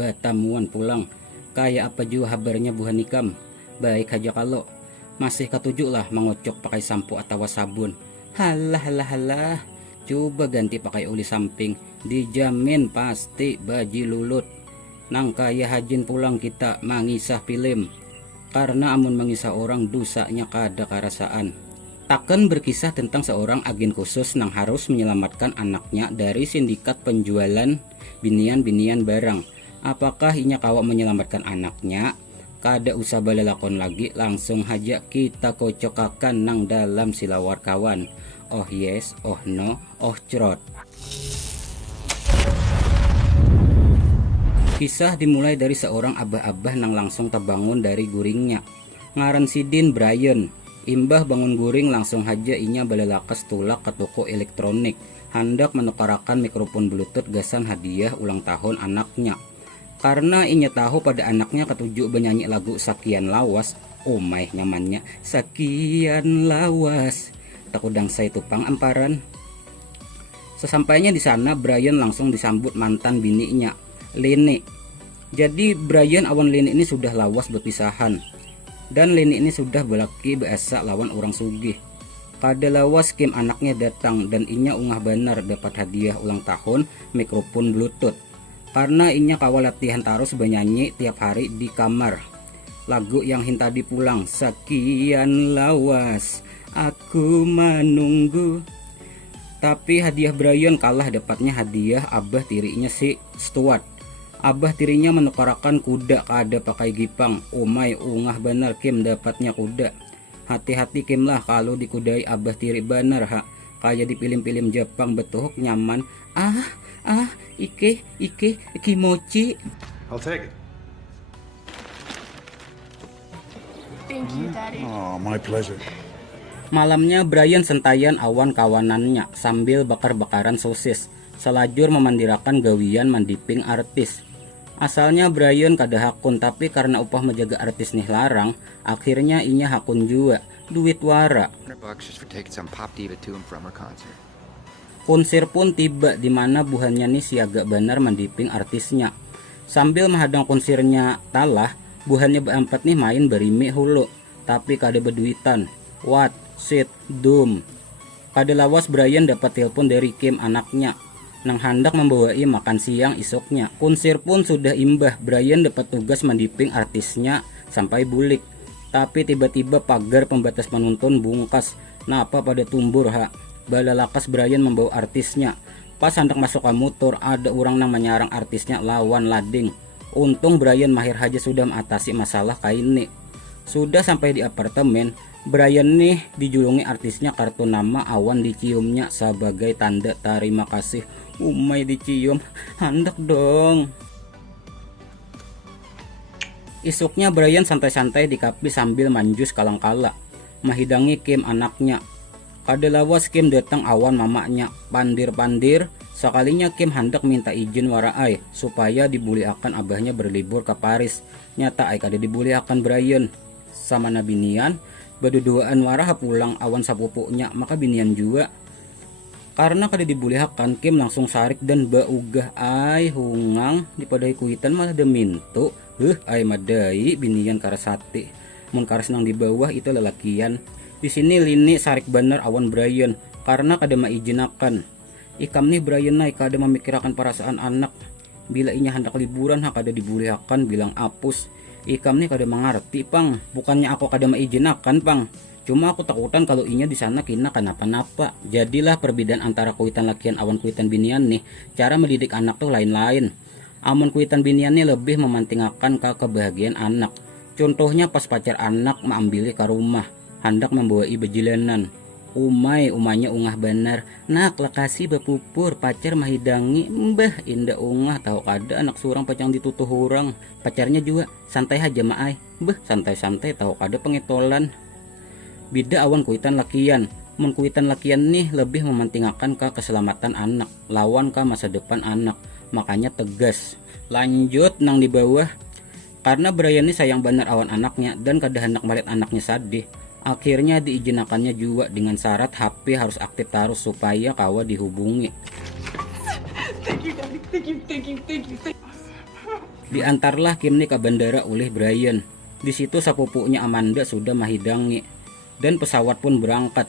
batamuan pulang. Kayak apa juga kabarnya Bu Hanikam? Baik aja kalau. Masih ketujuh lah mengocok pakai sampo atau sabun. Halah halah halah. Coba ganti pakai oli samping. Dijamin pasti baji lulut. Nang kaya hajin pulang kita mangisah film. Karena amun mengisah orang dosanya kada karasaan. Takkan berkisah tentang seorang agen khusus yang harus menyelamatkan anaknya dari sindikat penjualan binian-binian barang. Apakah inya kawa menyelamatkan anaknya? Kada usah balalakon lagi, langsung aja kita kocokakan nang dalam silawar kawan. Oh yes, oh no, oh crot. Kisah dimulai dari seorang abah-abah nang langsung terbangun dari guringnya. Ngaran sidin Brian. Imbah bangun guring langsung aja inya balalakas tulak ke toko elektronik. Hendak menukarakan mikrofon bluetooth gasan hadiah ulang tahun anaknya. Karena inya tahu pada anaknya ketujuh bernyanyi lagu Sakian Lawas. Oh my nyamannya Sakian Lawas. Takudang saya tupang amparan. Sesampainya di sana Brian langsung disambut mantan bininya, Lini. Jadi Brian awan Lini ini sudah lawas berpisahan. Dan Lini ini sudah belaki biasa lawan orang sugih. Kada lawas Kim anaknya datang dan inya ungah benar dapat hadiah ulang tahun mikrofon bluetooth. Karena inya kawal latihan terus bernyanyi tiap hari di kamar. Lagu yang hintadi pulang, Sakian Lawas, aku menunggu. Tapi hadiah Brian kalah dapatnya hadiah abah tirinya si Stuart. Abah tirinya menukarakan kuda kada pakai gipang. Umay ungah benar Kim dapatnya kuda. Hati-hati Kim lah kalau dikudai abah tiri benar ha. Kayak di film-film Jepang betuhuk nyaman. Ike kimochi. I'll take it. Thank you, Daddy. Oh, my pleasure. Malamnya Brian sentayan awan kawanannya sambil bakar-bakaran sosis. Selajur memandirakan gawian mandiping artis. Asalnya Brian kada hakun, tapi karena upah menjaga artis nih larang, akhirnya inya hakun juga, duit wara. $100 just for taking some pop diva to and from her concert. Kunsir pun tiba di mana buhannya nih siaga benar mendiping artisnya. Sambil menghadang kunsirnya talah, buhannya berempat nih main berimi hulu, tapi kada berduitan. What? Shit, doom. Kada lawas Brian dapat telepon dari Kim anaknya. Nang hendak membawai makan siang isoknya. Kunsir pun sudah imbah. Brian dapat tugas mendiping artisnya sampai bulik. Tapi tiba-tiba pagar pembatas penonton bungkas. Napa pada tumbur ha. Balalakas Brian membawa artisnya. Pas hendak masuk ke motor, ada orang yang menyarang artisnya lawan lading. Untung Brian mahir aja sudah mengatasi masalah kain nih. Sudah sampai di apartemen, Brian nih dijulungi artisnya kartu nama awan diciumnya sebagai tanda terima kasih. Umay dicium, hendak dong. Isuknya Brian santai-santai di kafe sambil manjus kalang-kala, menghidangi Kim anaknya. Kada lawas Kim datang awan mamanya, pandir-pandir. Sekalinya Kim hendak minta izin waraai supaya dibuliakan abahnya berlibur ke Paris. Nyata ai kada dibuliakan Brian sama nabinian. Berduaan warah pulang awan sapupuknya, maka binian juga. Karena kada dibulihakan, Kim langsung sarik dan baugah ay hungang dipadai kuitan malah demintu. Ay madai binian karasati. Mun karas nang di bawah itu lelakian. Di sini Lini sarik bener awan Brian karena kada maijinakan. Ikam nih Brian naik kada memikirkan perasaan anak. Bila inya hendak liburan kada dibulihakan bilang apus. Ikam nih kada mengerti pang. Bukannya aku kada maijinakan pang. Cuma aku takutan kalau inya di sana kina kenapa-napa. Jadilah perbedaan antara kuitan lakian awan kuitan binian nih. Cara mendidik anak tuh lain-lain. Amun kuitan binian nih lebih mementingkan ke kebahagiaan anak. Contohnya pas pacar anak maambili ke rumah, hendak membawai bejilanan. Umanya ungah benar. Nak lekasi bapupur pacar mahidangi. Mbah indah ungah tahu kada anak surang pacang ditutuh orang. Pacarnya juga santai aja maai. Beh santai-santai tahu kada pengetolan. Bida awan kuitan lakian. Mun kuitan lakian nih lebih mementingkan ke keselamatan anak, lawan ke masa depan anak. Makanya tegas. Lanjut nang di bawah. Karena Brian ini sayang benar awan anaknya dan kada hendak melihat anaknya sadih. Akhirnya diizinakannya juga dengan syarat HP harus aktif terus supaya kawa dihubungi. Thank you, Daddy. Thank you. Diantarlah Kim nih ke bandara oleh Brian. Di situ sepupunya Amanda sudah mahidangi dan pesawat pun berangkat.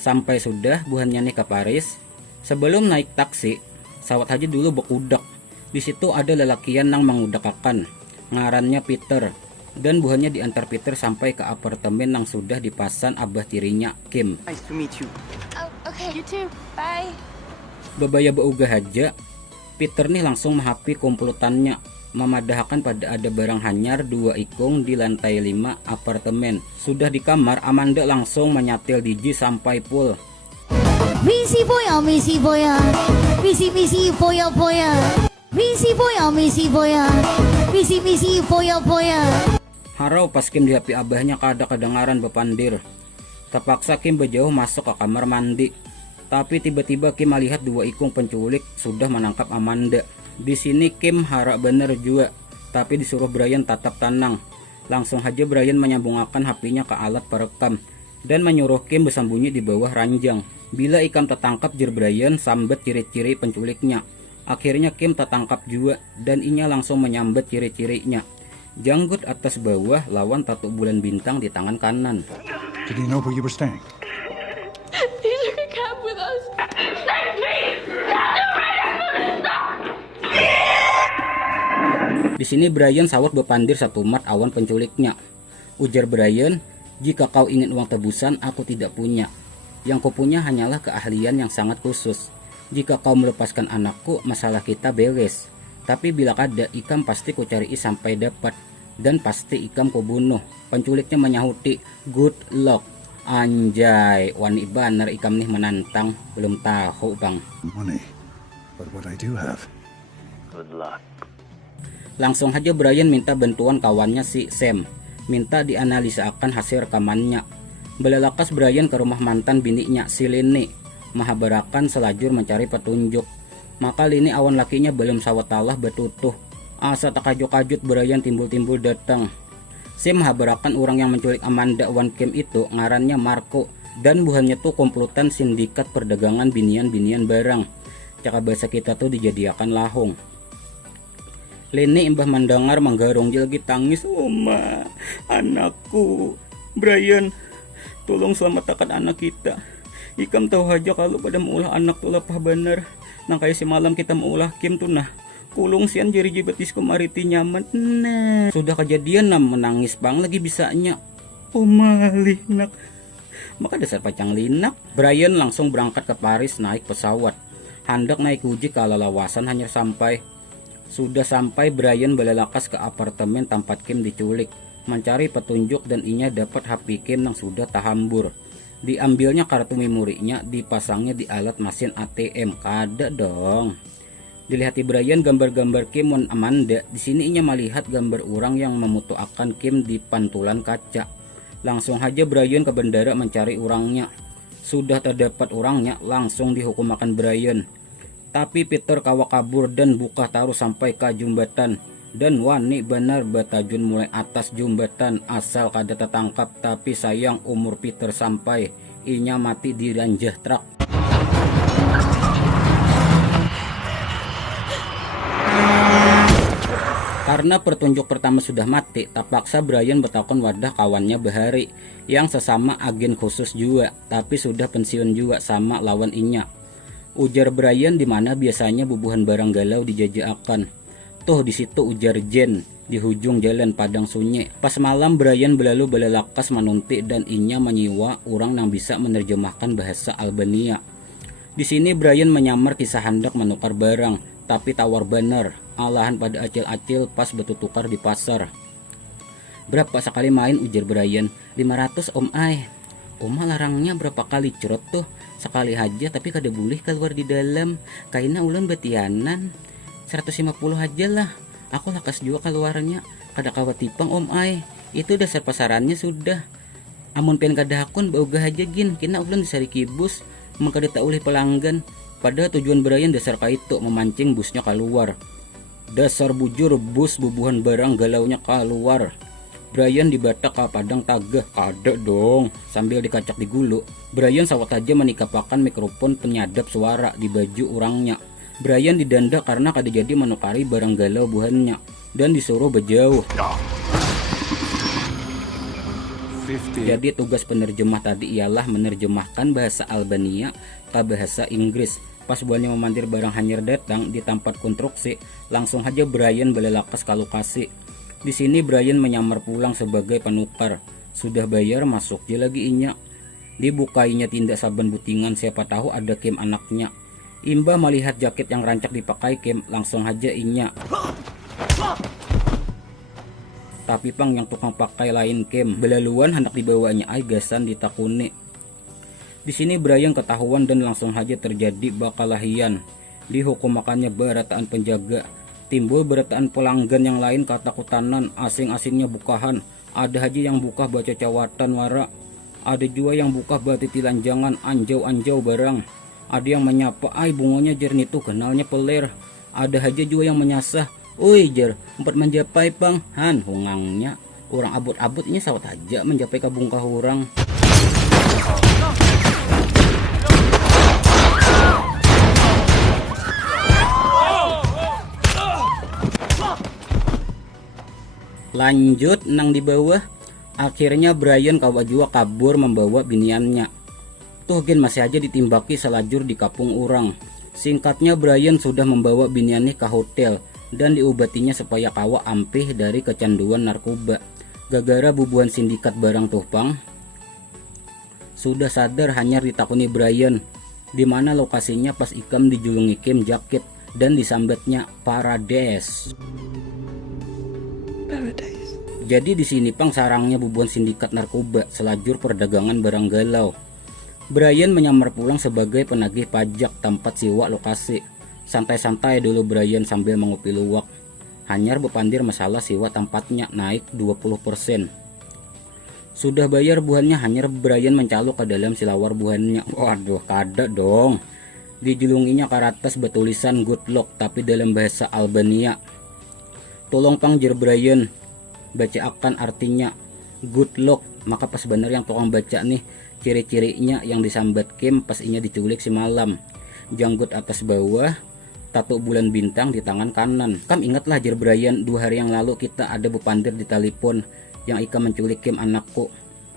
Sampai sudah buhannya nih ke Paris. Sebelum naik taksi, sawat aja dulu bekudak. Di situ ada lelakian yang mengudakakan. Ngarannya Peter. Dan buhannya diantar Peter sampai ke apartemen yang sudah dipasan abah tirinya Kim. Nice to meet you. Oh, okay. You too. Bye. Babaya bauga haja, Peter nih langsung menghapi komplotannya, memadahkan pada ada barang hanyar 2 ikung di lantai 5 apartemen. Sudah di kamar, Amanda langsung menyatil DJ sampai full. Missy boya, missy boya, missy boya boya, missy boya, missy boya, missy boya boya. Harau pas Kim di HP abahnya kada kedengaran bepandir. Terpaksa Kim berjauh masuk ke kamar mandi. Tapi tiba-tiba Kim melihat 2 ikung penculik sudah menangkap Amanda. Di sini Kim harap bener juga, tapi disuruh Brian tetap tenang. Langsung aja Brian menyambungkan HP-nya ke alat perekam dan menyuruh Kim bersembunyi di bawah ranjang. Bila ikam tertangkap jer Brian sambet ciri-ciri penculiknya. Akhirnya Kim tertangkap juga dan inya langsung menyambet ciri-cirinya. Janggut atas bawah lawan tatu bulan bintang di tangan kanan. Did he know where you were staying? He took a cab with us. Save me! Di sini Brian sawat bepandir satu mat awan penculiknya. Ujar Brian, jika kau ingin uang tebusan, aku tidak punya. Yang kau punya hanyalah keahlian yang sangat khusus. Jika kau melepaskan anakku, masalah kita beres. Tapi bila kada, ikam pasti ku cari sampai dapat. Dan pasti ikam ku bunuh. Penculiknya menyahuti, good luck. Anjay, wani banar ikam nih menantang. Belum tahu bang. Money. But what I do have. Langsung aja Brian minta bantuan kawannya si Sam. Minta dianalisakan hasil rekamannya. Belelakas Brian ke rumah mantan bininya si Lini. Mahabarakan selajur mencari petunjuk. Maka Lini awan lakinya belum sawatalah betutuh. Asa takajut-kajut Brian timbul-timbul datang. Sam mahabarakan orang yang menculik Amanda Wan Kim itu ngarannya Marco. Dan buhannya tuh komplotan sindikat perdagangan binian-binian barang. Caka bahasa kita tuh dijadiakan lahong. Leni imbah mendengar menggarong lagi tangis. Oma, anakku. Brian, tolong selamatkan anak kita. Ikam tahu aja kalau pada maulah anak tuh lepah bener. Nang kayak semalam kita maulah Kim tuh nah. Kulung sian jari jibetis kemariti nyaman. Nah, sudah kejadian nam menangis bang lagi bisanya. Oma linak. Maka dasar pacang linak. Brian langsung berangkat ke Paris naik pesawat. Hendak naik uji kalau lawasan hanya sampai. Sudah sampai Brian belelakas ke apartemen tempat Kim diculik. Mencari petunjuk dan inya dapat HP Kim yang sudah tahambur. Diambilnya kartu memorinya, dipasangnya di alat mesin ATM. Kada dong. Dilihat Brian gambar-gambar Kim dan Amanda. Di sini inya melihat gambar orang yang memutuakan Kim di pantulan kaca. Langsung aja Brian ke bandara mencari orangnya. Sudah terdapat orangnya, langsung dihukum akan Brian. Tapi Peter kawa kabur dan buka taruh sampai ke jembatan. Dan wani benar batajun mulai atas jembatan asal kada tertangkap. Tapi sayang umur Peter sampai inya mati di ranjah truk. Karena petunjuk pertama sudah mati, terpaksa Brian bertakon wadah kawannya Bahari yang sesama agen khusus juga, tapi sudah pensiun juga sama lawan inya. Ujar Brian di mana biasanya bubuhan barang galau dijajakan. Tuh di situ ujar Jen di hujung jalan Padang Sunyi. Pas malam Brian belalu belelakas menunti dan inya menyiwa orang yang bisa menerjemahkan bahasa Albania. Di sini Brian menyamar kisah hendak menukar barang, tapi tawar bener. Alahan pada acil-acil pas betutukar di pasar. Berapa sekali main ujar Brian? 500 om ay. Oma larangnya berapa kali cerot tuh? Sekali aja tapi kada boleh keluar di dalam. Kaina ulan betianan. 150 aja lah. Aku lakas juga keluarnya. Kada kawatipang om ay. Itu dasar pasarannya sudah. Amun pen kada hakun bauga aja gin. Kina ulan disari kibus. Mengkada tak oleh pelanggan. Pada tujuan Brian dasar kaito memancing busnya keluar. Dasar bujur bus bubuhan barang galaunya keluar. Brian dibatak ke padang tagah. Ada dong. Sambil dikacak di gulu, Brian sawat aja menikapakan mikrofon penyadap suara di baju orangnya. Brian didenda karena kada jadi menukari barang galau buhannya dan disuruh berjauh. Jadi tugas penerjemah tadi ialah menerjemahkan bahasa Albania ke bahasa Inggris. Pas buahnya memandir barang hanyar datang di tempat konstruksi, langsung aja Brian belelakas ke lokasi. Di sini Brian menyamar pulang sebagai penukar. Sudah bayar masuk je lagi inya. Dibukainya tindak saban butingan, siapa tahu ada Kim anaknya. Imba melihat jaket yang rancak dipakai Kim, langsung aja inya. Tapi pang yang tukang pakai lain Kim, belaluan hendak dibawanya ay gasan ditakuni. Di sini Brian ketahuan dan langsung aja terjadi bakalahian. Dihukum makannya berataan penjaga. Timbul berataan pelanggan yang lain katakutanan, asing-asingnya bukahan. Ada aja yang buka baca cawatan wara. Ada juga yang buka bati tilanjangan anjau-anjau barang. Ada yang menyapa ay bungonya jernih tuh kenalnya peler. Ada aja juga yang menyasah. Oi jer, empat menjapai pang, han hungangnya. Orang abut-abutnya sawat aja menjapai kabung kahurang. Lanjut nang di bawah. Akhirnya Brian kawa jua kabur membawa biniannya. Tuh gen masih aja ditimbaki selajur di kapung orang. Singkatnya Brian sudah membawa biniannya ke hotel dan diobatinya supaya kawa ampih dari kecanduan narkoba. Gara-gara bubuhan sindikat barang tuh pang. Sudah sadar hanya ditakuni Brian di mana lokasinya pas ikam dijulungi Kim jaket dan disambatnya Paradise. Jadi di sini pang sarangnya bubuhan sindikat narkoba selajur perdagangan barang galau. Brian menyamar pulang sebagai penagih pajak tempat siwa lokasi. Santai-santai dulu Brian sambil mengopi luwak. Hanyar bepandir masalah siwa tempatnya naik 20%. Sudah bayar buahnya, hanyar Brian mencaluk ke dalam silawar buahnya. Waduh, kada dong. Dijulunginya karatas bertulisan good luck tapi dalam bahasa Albania. Tolong pang jer Brian, baca akan artinya good luck. Maka pas bener yang tukang baca nih ciri-cirinya yang disambat Kim pas inya diculik si malam. Janggut atas bawah, tato bulan bintang di tangan kanan. Kam ingatlah jer Brian, 2 hari yang lalu kita ada bepandir di telepon yang Ika menculik Kim anakku.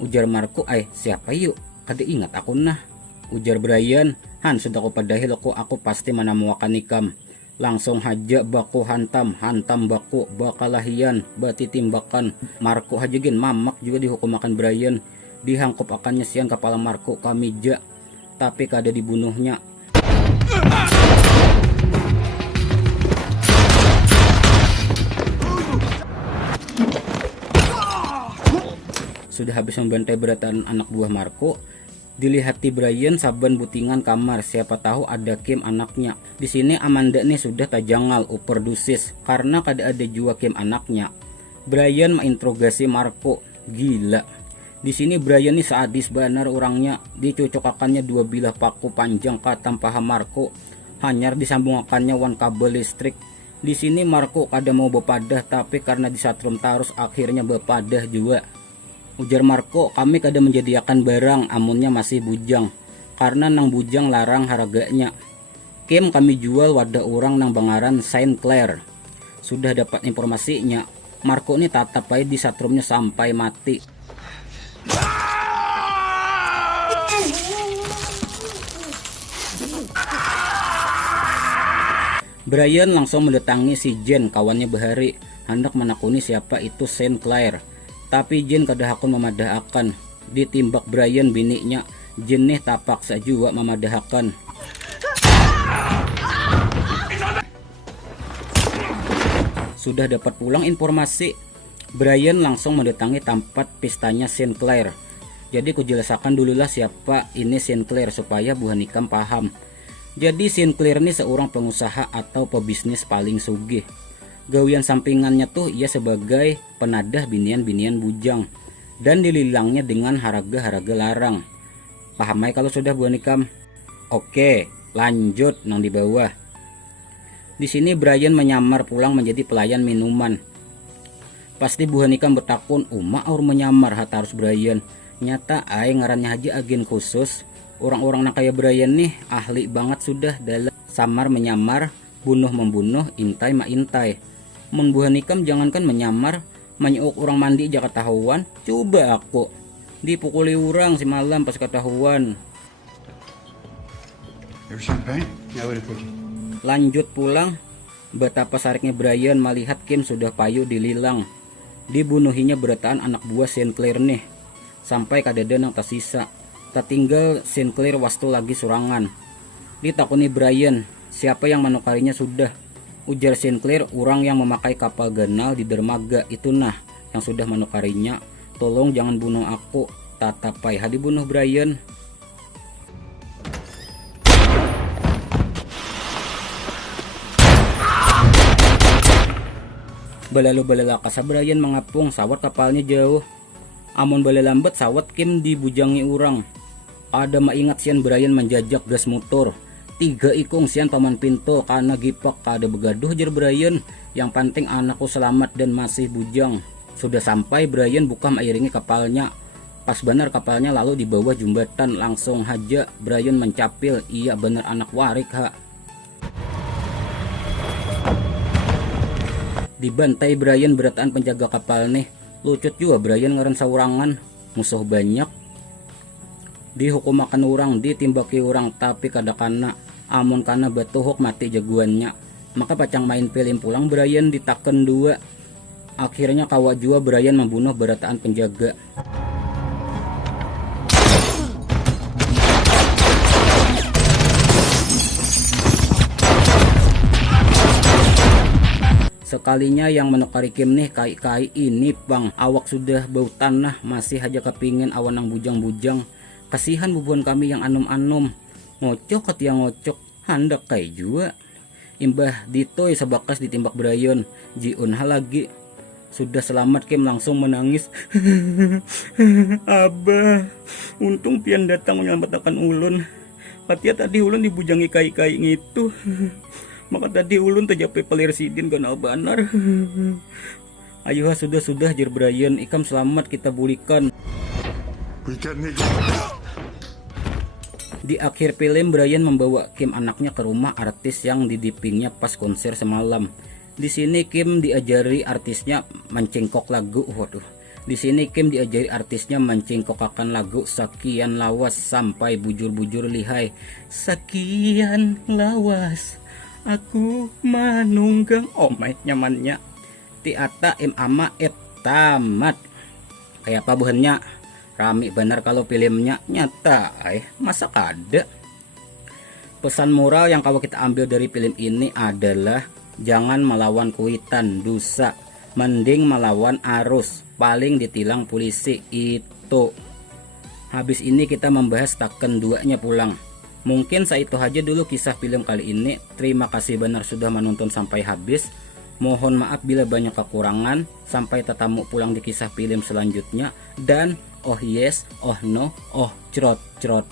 Ujar Marco, siapa yuk? Kada ingat aku nah. Ujar Brian, han sudah aku padahil aku pasti menemukan ikam. Langsung haja baku hantam baku bakalahian bati timbakan. Marco haja gen mamak juga dihukum makan Brian. Dihangkup akannya siang kepala Marco kamija, tapi kada dibunuhnya. Sudah habis membantai beratan anak buah Marco, dilihati Brian saban butingan kamar, siapa tahu ada Kim anaknya. Di sini Amanda nih sudah tajangal uperdusis karena kada ada juga Kim anaknya. Brian menginterogasi Marco, gila. Di sini Brian nih sadis benar orangnya, dicocokakannya 2 bilah paku panjang ke tampah Marco, hanyar disambungakannya wan kabel listrik. Di sini Marco kada mau bepadah tapi karena disatrum tarus akhirnya bepadah juga. Ujar Marco, kami kada menjadikan barang amunnya masih bujang karena nang bujang larang harganya. Kim kami jual wadah orang nang bangaran Saint Clair. Sudah dapat informasinya, Marco ini tatap aja di satrumnya sampai mati. Brian langsung mendatangi si Jen, kawannya Bahari, hendak menakuni siapa itu Saint Clair. Tapi Jen kada hakun memadahakan. Ditimbak Brian biniknya, Jen nih tapak sajua memadahakan. Sudah dapat pulang informasi, Brian langsung mendatangi tempat pistanya Saint Clair. Jadi kujelasakan dululah siapa ini Saint Clair supaya buah nikam paham. Jadi Saint Clair ini seorang pengusaha atau pebisnis paling sugih. Gawian sampingannya tuh ia sebagai penadah binian-binian bujang dan dililangnya dengan harga-harga larang. Paham kalau sudah buah nikam? Oke, lanjut nang di bawah. Di sini Brian menyamar pulang menjadi pelayan minuman. Pasti buah nikam bertakun, maur menyamar hata harus Brian. Nyata ngarannya aja agen khusus. Orang-orang nak kayak Brian nih ahli banget sudah dalam samar menyamar, bunuh membunuh, intai maintai. Mun buhan ikam jangankan menyamar, menyuk orang mandi aja ketahuan. Coba aku dipukuli orang si malam pas ketahuan. Your champagne? Lanjut pulang, betapa sariknya Brian melihat Kim sudah payu dililang. Dibunuhinya berataan anak buah Sinclair nih. Sampai kadedan yang tersisa. Tak tinggal Sinclair wastu lagi surangan. Ditakuni Brian, siapa yang menukarinya sudah. Ujar Sinclair, orang yang memakai kapal ganal di dermaga itu nah yang sudah menukarinya. Tolong jangan bunuh aku. Tatapai hadi bunuh Brian. Balalu balala kasa Brian mengapung sawat kapalnya jauh. Amun bala lambat sawat Kim dibujangi urang. Ada maingat sian Brian menjajak gas motor. 3 ikung sian paman pinto karena gipak kada begaduh jar Brian. Yang penting anakku selamat dan masih bujang. Sudah sampai Brian buka mengiringi kapalnya. Pas benar kapalnya lalu di bawah jembatan langsung haja Brian mencapil. Iya benar anak warik ha. Dibantai Brian berataan penjaga kapal nih. Lucut juga Brian ngeren saurangan. Musuh banyak. Dihukum makan orang, ditimbaki orang, tapi kadakana amun kana batuhok mati jagoannya. Maka pacang main film pulang Brian ditaken 2. Akhirnya kawa jua Brian membunuh berataan penjaga. Sekalinya yang menukari Kim nih kai-kai ini bang, awak sudah bau tanah masih aja kepingin awan ang bujang-bujang. Kasihan bubuan kami yang anum-anum. Ngocok kat yang ngocok handak kai jua. Imbah ditoy sabakas ditimbak Brian. Jiun lagi. Sudah selamat Kim langsung menangis. Abah, untung pian datang menyelamatkan ulun. Katia tadi ulun dibujangi kai-kai gitu. Maka tadi ulun terjapai pelir sidin kenal banar. Ayuh sudah jar Brian, ikam selamat kita bulikan. Di akhir film Brian membawa Kim anaknya ke rumah artis yang didipingnya pas konser semalam. Di sini Kim diajari artisnya mencengkok lagu. Waduh. Di sini Kim diajari artisnya mencengkokakan lagu Sekian Lawas sampai bujur-bujur lihai. Sekian lawas aku manunggang nyamannya. Tiata ama tamat. Kayak apa buhannya? Rami benar kalau filmnya nyata, masa kada. Pesan moral yang kalau kita ambil dari film ini adalah jangan melawan kuitan dosa, mending melawan arus, paling ditilang polisi itu. Habis ini kita membahas taken 2-nya pulang. Mungkin saya itu aja dulu kisah film kali ini. Terima kasih benar sudah menonton sampai habis. Mohon maaf bila banyak kekurangan. Sampai tetamu pulang di kisah film selanjutnya. Dan oh yes, oh no, oh crot.